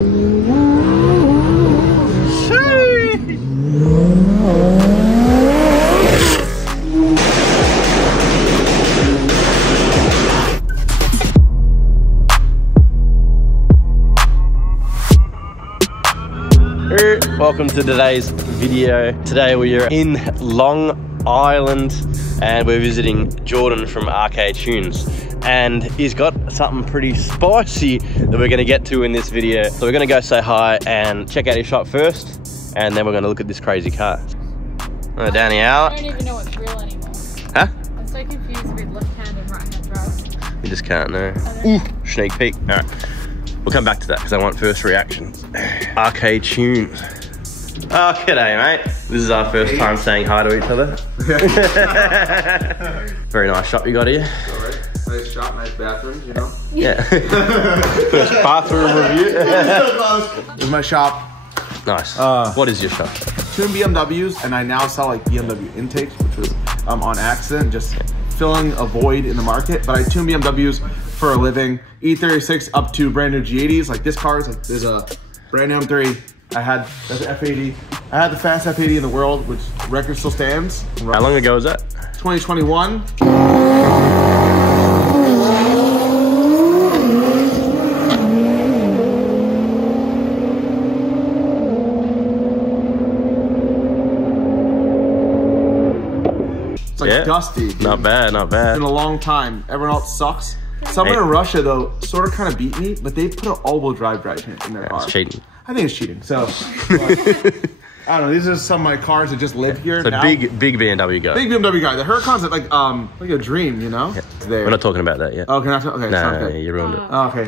Welcome to today's video. Today we are in Long Island and we're visiting Jordan from Arcade Tunes, and he's got something pretty spicy that we're going to get to in this video. So we're going to go say hi and check out his shop first, and then we're going to look at this crazy car. Danny out. I don't even know what's real anymore. Huh? I'm so confused with left-hand and right-hand drive. You just can't know. Ooh, sneak peek. All right. We'll come back to that because I want first reactions. Arcade Tunes. Oh, g'day, mate. This is our first time saying hi to each other. Very nice shop you got here. Alright, nice shop, nice bathrooms, you know? Yeah. First bathroom review. This is my shop. Nice. What is your shop? Tuned BMWs, and I now sell like BMW intakes, which was on accident, just filling a void in the market. But I tune BMWs for a living. E36 up to brand new G80s. Like this car is like, there's a brand new M3. I had the F80. I had the fast F80 in the world, which record still stands. How long ago was that? 2021. It's like dusty. Dude. Not bad, not bad. It's been a long time. Everyone else sucks. Someone in Russia though sort of kind of beat me, but they put an all-wheel drive in their car. It's cheating. I think it's cheating. So I don't know. These are some of my cars that just live here. So now. big BMW guy. Big BMW guy. The Huracan's like a dream, you know. Yeah. There. We're not talking about that yet. Oh, can I? Okay, no, okay. you ruined it. Oh, okay.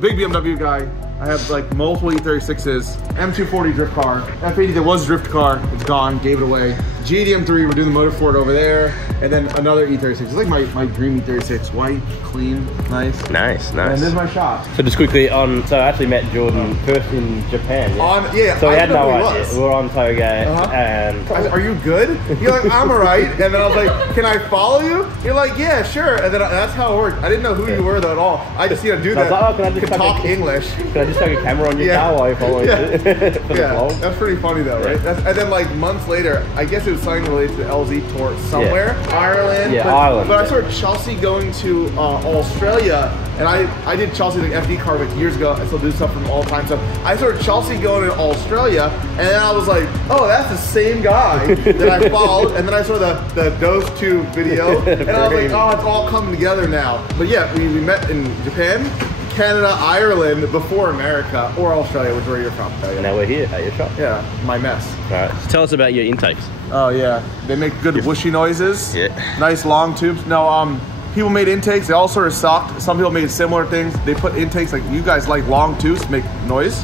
Big BMW guy. I have like multiple E36s, M240 drift car, F80 that was drift car, it's gone, gave it away. GDM3, we're doing the motor for it over there, and then another E36. It's like my dream E36, white, clean, nice. Nice. And this is my shop. So just quickly so I actually met Jordan first in Japan. Yeah. Yeah. So we had no idea. We were on Toge, and I said, are you good? You're like, I'm alright. And then I was like, can I follow you? You're like, yeah, sure. And then that's how it worked. I didn't know who you were though at all. I just do that. I was like, oh, can I just talk English? Can I just take a camera on your car while you're following it for the vlog? That's pretty funny though, right? And then like months later, I guess it was something related to the LZ tour somewhere, Ireland. Yeah, Ireland. But I saw Chelsea going to Australia, and I did Chelsea like FD car like years ago. I still do stuff from all time. So I saw Chelsea going to Australia, and then I was like, oh, that's the same guy that I followed. And then I saw the those two video, and I was like, oh, it's all coming together now. But yeah, we met in Japan, Canada, Ireland, before America, or Australia, which is where you're from. And now we're here at your shop. Yeah, my mess. All right, so tell us about your intakes. Oh yeah, they make good whooshy noises. Yeah. Nice long tubes. No, people made intakes, they all sort of sucked. Some people made similar things. They put intakes, like you guys like long tubes to make noise.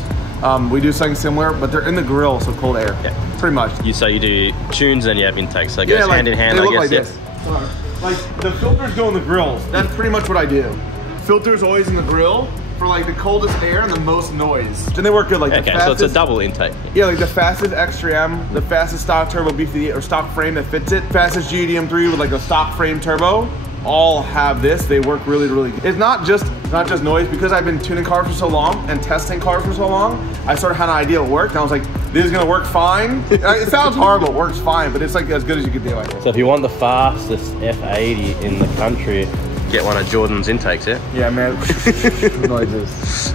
We do something similar, but they're in the grill, so cold air. Yeah. Pretty much. So you do tunes and you have intakes, so it goes hand in hand, they I look guess. Like this. Like the filters go in the grills. That's pretty much what I do. Filters always in the grill for like the coldest air and the most noise. And they work good, like the fastest, so it's a double intake. Yeah, like the fastest X3M, the fastest stock turbo B58 or stock frame that fits it, fastest GDM3 with like a stock frame turbo, all have this. They work really, really good. It's not just noise, because I've been tuning cars for so long and testing cars for so long, I sort of had an idea it worked, and I was like, this is gonna work fine. It sounds horrible, it works fine, but it's like as good as you could do, I think. So if you want the fastest F80 in the country, get one of Jordan's intakes, yeah? Yeah, man. Noises.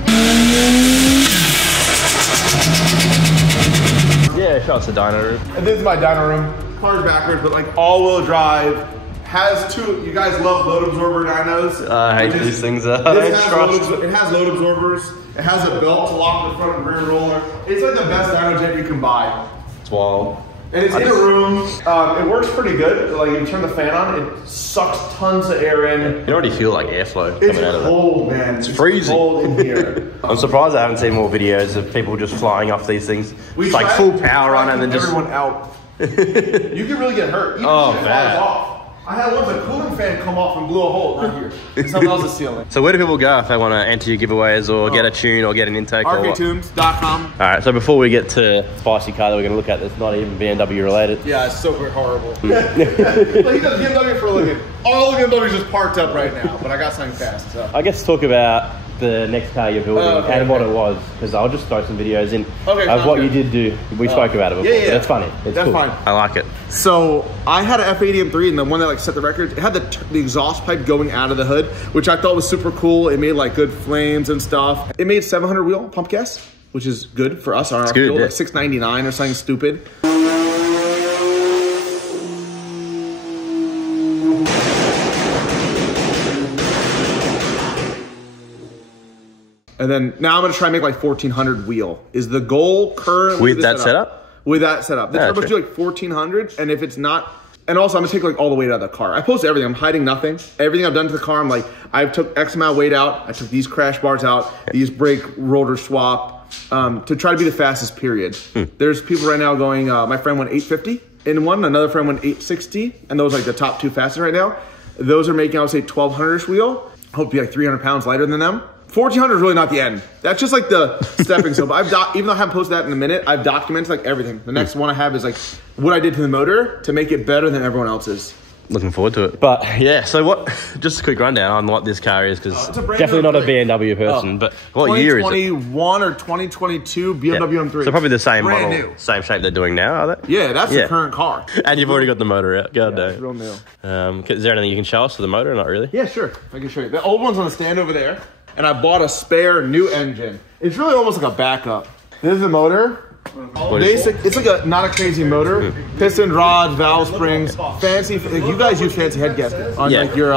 Yeah, show us the dyno room. And this is my dyno room. Car's backwards, but like all-wheel drive. Has two, you guys love load absorber dynos. I hate these things. It has load absorbers. It has a belt to lock the front and rear roller. It's like the best dyno jet you can buy. It's wild. And it's in a room. It works pretty good. Like you turn the fan on, it sucks tons of air in. You already feel like airflow coming out of it. It's cold, man. It's freezing. Cold in here. I'm surprised I haven't seen more videos of people just flying off these things. It's like full power on and then just everyone out. You can really get hurt. Even oh, if it bad. flies off. I had once a cooling fan come off and blew a hole, not here. Something else's ceiling. So where do people go if they want to enter your giveaways or get a tune or get an intake? Arcadetunes.com. Alright, so before we get to spicy car that we're going to look at that's not even BMW related. Yeah, it's super horrible. Like he does BMW for a living. All the BMWs just parked up right now, but I got something fast. So. I guess talk about the next car you're building and what it was, because I'll just throw some videos in of what you did do. We spoke about it before. Yeah. That's funny. It's cool. Fine. I like it. So I had an F80 M3, and the one that like set the record, it had the exhaust pipe going out of the hood, which I thought was super cool. It made like good flames and stuff. It made 700 wheel pump gas, which is good for us. Our fuel, like 699 or something stupid. And then now I'm gonna try and make like 1400 wheel. Is the goal currently with that setup? With that setup. The turbo's do like 1400, and if it's not, and also I'm gonna take like all the weight out of the car. I post everything. I'm hiding nothing. Everything I've done to the car, I'm like, I took X amount of weight out. I took these crash bars out, these brake rotor swap, to try to be the fastest, period. There's people right now going, my friend went 850 in one, another friend went 860, and those are like the top two fastest right now. Those are making, I would say, 1200-ish wheel. Hope to be like 300 pounds lighter than them. 1400 is really not the end. That's just like the stepping stone. But even though I haven't posted that in a minute, I've documented like everything. The next one I have is like what I did to the motor to make it better than everyone else's. Looking forward to it. But yeah, so what, just a quick rundown on what this car is, because definitely not a BMW person, but what year is it? 2021 or 2022 BMW M3. So probably the same model, same shape they're doing now, are they? Yeah, that's the current car. And you've already got the motor out. God damn. It's real new. Is there anything you can show us for the motor? Not really? Yeah, sure. I can show you. The old one's on the stand over there, and I bought a spare new engine. It's really almost like a backup. This is the motor. Basic, it's like a not a crazy motor. Piston rods, valve springs, fancy. Like you guys use fancy head gaskets on like your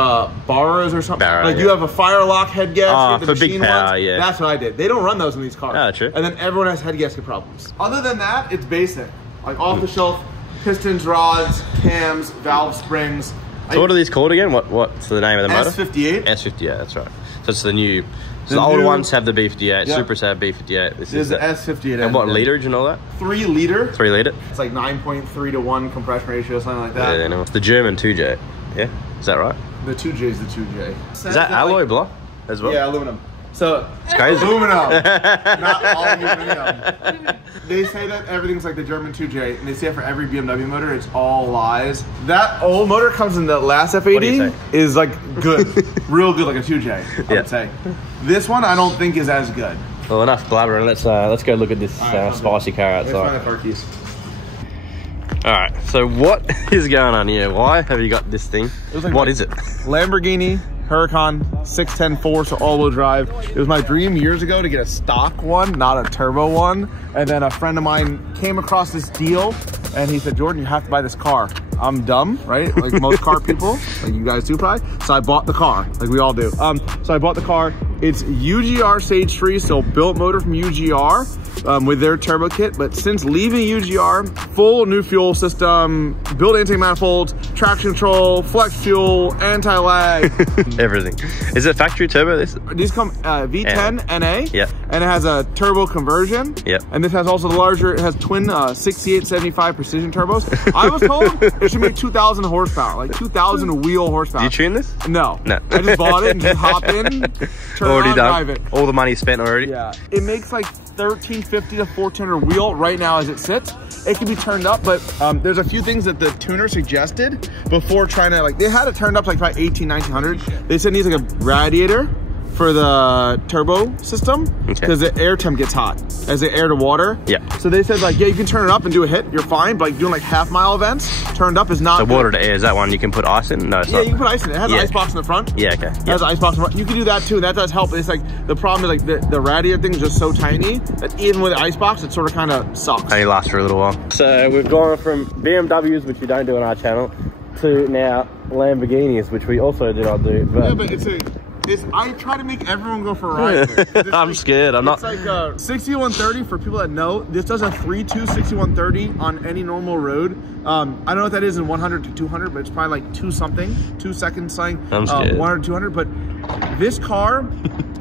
Barras or something. Like you have a Firelocke head gasket. For big power, ones. That's what I did. They don't run those in these cars. Oh, true. And then everyone has head gasket problems. Other than that, it's basic. Like off the shelf, pistons, rods, cams, valve springs. So what are these called again? What's the name of the motor? S58. S58, that's right. So it's the new. So the old ones have the B58, Supers have B58. This is the S58. And what literage and all that? 3 liter. 3 liter. It's like 9.3 to 1 compression ratio, something like that. Yeah, no. It's the German 2J. Yeah, is that right? The 2J is the 2J. Is that alloy block as well? Yeah, aluminum. So it's crazy. Aluminum, not aluminum. They say that everything's like the German 2J, and they say it for every BMW motor. It's all lies. That old motor comes in the last F80 is like good, real good, like a 2J. I would say. This one I don't think is as good. Well, enough blabbering. Let's go look at this spicy car outside. Let's find the car keys. All right. So what is going on here? Why have you got this thing? What is it? Lamborghini Huracan 610-4, so all-wheel drive. It was my dream years ago to get a stock one, not a turbo one. And then a friend of mine came across this deal, and he said, Jordan, you have to buy this car. I'm dumb, right? Like most car people, like you guys do probably. So I bought the car, like we all do. So I bought the car. It's UGR stage 3, so built motor from UGR with their turbo kit. But since leaving UGR, full new fuel system, built intake manifolds, traction control, flex fuel, anti-lag. Everything. Is it factory turbo? These come V10 NA. Yeah. And it has a turbo conversion. Yep. And this has also the larger, it has twin 6875 precision turbos. I was told it should be 2,000 horsepower, like 2,000 wheel horsepower. Did you tune this? No. No. I just bought it and just hop in, turn already on, done. drive it. All the money spent already. Yeah. It makes like 1350 to 1400 wheel right now as it sits. It can be turned up, but there's a few things that the tuner suggested before trying to, like, they had it turned up like by 1900. They said it needs like a radiator for the turbo system because the air temp gets hot as the air to water. Yeah. So they said like, yeah, you can turn it up and do a hit, you're fine, but like doing like half-mile events, turned up is not good. Water to air, is that one you can put ice in? No, it's not. You can put ice in it. It has an ice box in the front. Yeah, okay. It has an ice box in the front. You can do that too, and that does help. It's like, the problem is like the radiator thing is just so tiny that even with the ice box, it sort of kind of sucks. Only lasts for a little while. So we've gone from BMWs, which we don't do on our channel, to now Lamborghinis, which we also do not do. But yeah, but I try to make everyone go for a ride. I'm scared. I'm not. It's like 6130 for people that know. This does a 3.2 6130 on any normal road. I don't know what that is in 100 to 200, but it's probably like 2 seconds something. I'm scared. 100 to 200, but this car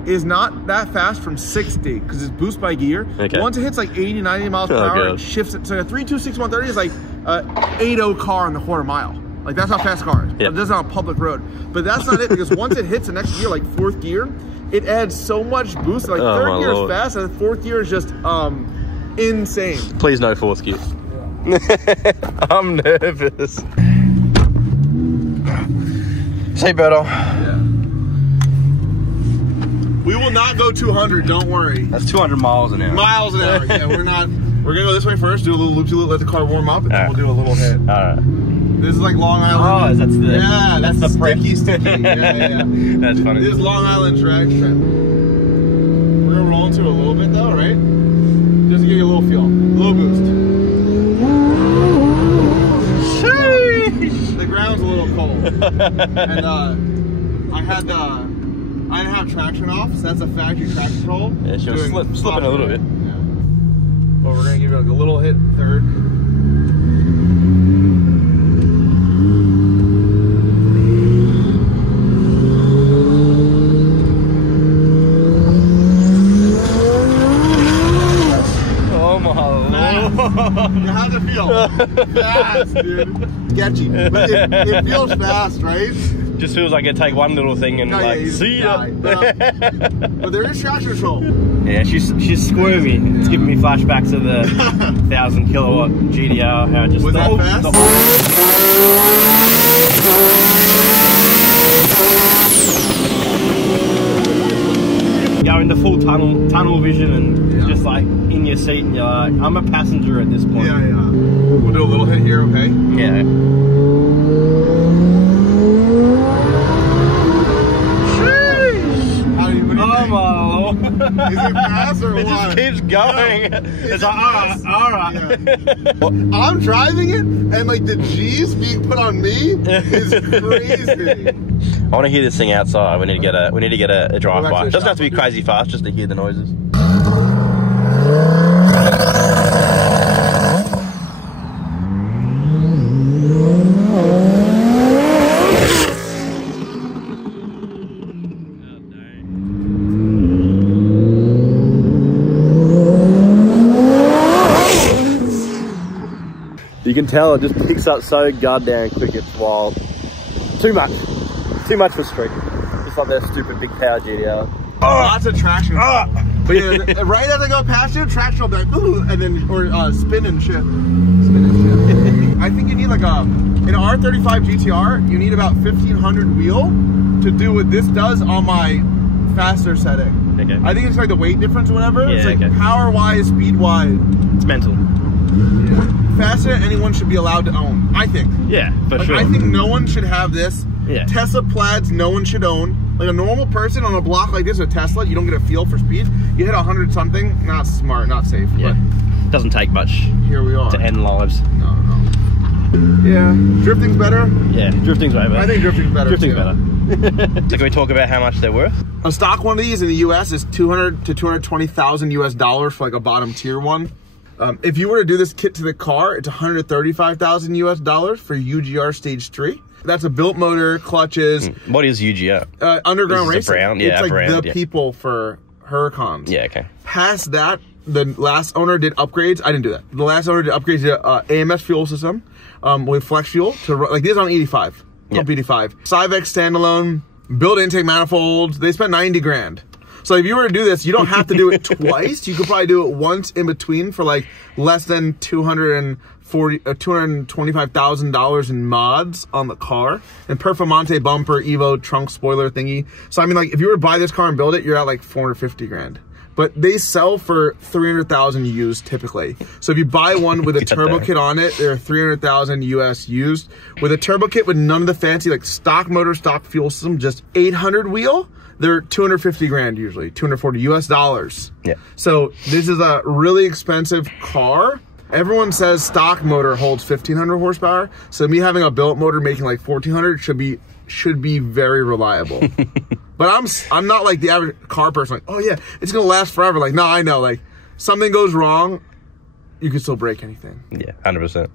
is not that fast from 60 because it's boost by gear. Okay. Once it hits like 80, 90 miles per hour, it shifts it. So a 3.2 6130 is like a 8.0 car in the quarter mile. Like that's how fast car is. Yep. This is on a public road. But that's not it, because once it hits the next gear, like 4th gear, it adds so much boost. Like 3rd gear is fast, and 4th gear is just insane. Please no 4th gear. Yeah. I'm nervous. Seatbelt on. We will not go 200, don't worry. That's 200 miles an hour. Miles an hour, yeah, we're not. We're gonna go this way first, do a little loop-de-loop, let the car warm up, and then we'll do a little hit. Alright. This is like Long Island. Oh, that's the... Yeah, that's the sticky. Yeah. That's funny. This is Long Island drag strip. We're gonna roll into a little bit though, right? Just to give you a little feel. A little boost. Sheesh. The ground's a little cold. And I didn't have traction off, so that's a factory traction control. Yeah, she was slipping a little bit. Yeah. But we're gonna give it like a little hit third. Oh my lord. How's it feel? Fast, dude. Sketchy. But it feels fast, right? Just feels like it take one little thing and see ya. But there is traction control. Yeah, she's squirmy. It's giving me flashbacks of the 1,000 kilowatt GDR. How it just was that fast? Go into full tunnel vision and just like in your seat and you're like, I'm a passenger at this point. Yeah. We'll do a little hit here, okay? Yeah. Oh my lord. Is it fast or It what? just keeps going. No. It's like, alright. Yeah. I'm driving it and like the G's being put on me is crazy. I want to hear this thing outside. We need to get a drive by. It doesn't have to be crazy fast, just to hear the noises. You can tell it just picks up so goddamn quick, it's wild. Too much for street. Just like that stupid big power GDR. Oh, that's a traction. But yeah, right as I go past you, traction will be like, ooh, and then, or spin and shift. I think you need like in an R35 GTR, you need about 1500 wheel to do what this does on my faster setting. Okay. I think it's like the weight difference or whatever. Yeah, it's like okay. power-wise, speed-wise. It's mental. Yeah. Faster than anyone should be allowed to own, I think. Yeah, for Like, sure. I think no one should have this. Yeah. Tesla plaids, no one should own. Like a normal person on a block like this, a Tesla, you don't get a feel for speed. You hit 100 something, not smart, not safe. Yeah. But Doesn't take much here we are. to end lives. No. Yeah, drifting's better. Yeah, drifting's way better. I think drifting's better. Drifting's too. better. So can we talk about how much they're worth? A stock one of these in the US is 200 to 220,000 US dollars for like a bottom tier one. If you were to do this kit to the car, it's 135,000 US dollars for UGR stage 3. That's a built motor, clutches. What is UGR? Underground This is a racing. brand, yeah, it's like brand, the yeah. people for Huracans. Yeah, okay. Past that, the last owner did upgrades. I didn't do that. The last owner did upgrades to AMS fuel system with flex fuel to run, like this is on 85. Yeah. Pump 85. Cyvex standalone, built intake manifolds. They spent 90 grand. So if you were to do this, you don't have to do it twice. You could probably do it once in between for like less than $225,000 in mods on the car and Performante bumper, Evo trunk spoiler thingy. So I mean, like if you were to buy this car and build it, you're at like 450 grand. But they sell for 300,000 used typically. So if you buy one with a turbo kit on it, they're 300,000 US used. With a turbo kit with none of the fancy like stock motor, stock fuel system, just 800 wheel. They're 250 grand usually, 240 US dollars. Yeah. So this is a really expensive car. Everyone says stock motor holds 1,500 horsepower. So me having a built motor making like 1,400 should be very reliable. But I'm not like the average car person, like, oh yeah, it's gonna last forever. Like, no, I know, like something goes wrong, you can still break anything. Yeah, 100%.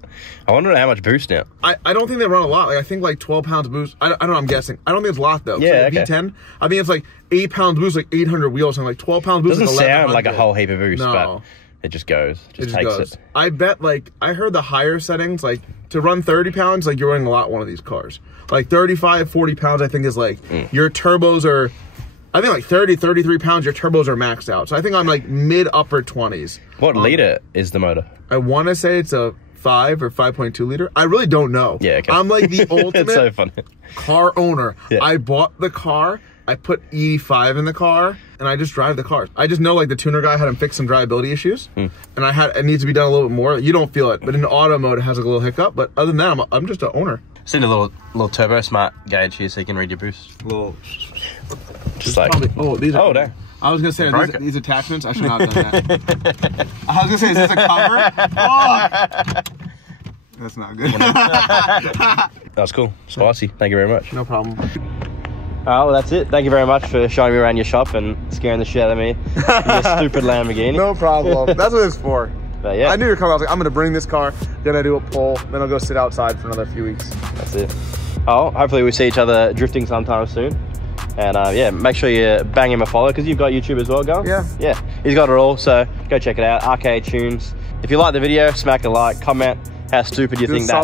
I wonder how much boost now. I don't think they run a lot. Like I think like 12 pounds boost. I don't know, I'm guessing. I don't think it's a lot though. Yeah, like okay. V10, I think it's like 8 pounds boost, like 800 wheels, and like 12 pounds boost. Doesn't like sound like a 1,100. whole heap of boost, No. but it just goes. Just It takes goes. it. I bet like, I heard the higher settings, like to run 30 pounds, like you're running a lot one of these cars. Like 35, 40 pounds, I think is like, your turbos are, I think like 30, 33 pounds, your turbos are maxed out. So I think I'm like mid upper 20s. What liter is the motor? I want to say it's a 5 or 5.2 liter. I really don't know. Yeah, okay. I'm like the ultimate It's so funny. car owner. Yeah. I bought the car. I put E5 in the car, and I just drive the car. I just know like the tuner guy had him fix some drivability issues, and it needs to be done a little bit more. You don't feel it, but in auto mode it has like a little hiccup. But other than that, I'm just an owner. Seen a little turbo smart gauge here so you can read your boost. Little, just like probably, these are. Oh, no. I was gonna say these attachments. I should not have done that. I was gonna say, is this a cover? Oh! That's not good. That was cool. Spicy. Thank you very much. No problem. Well, that's it. Thank you very much for showing me around your shop and scaring the shit out of me. Your stupid Lamborghini. No problem. That's what it's for. But yeah. I knew you were coming. I was like, I'm gonna bring this car, then I do a pull, then I'll go sit outside for another few weeks. That's it. Oh, hopefully we see each other drifting sometime soon. And yeah, make sure you bang him a follow because you've got YouTube as well, Gal. Yeah. Yeah, he's got it all, so go check it out. Arcade Tunes. If you like the video, smack a like, comment how stupid you think that.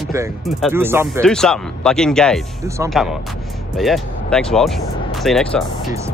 Do something. Do something. Like engage. Do something. Come on. But yeah, thanks, Walsh. See you next time. Peace.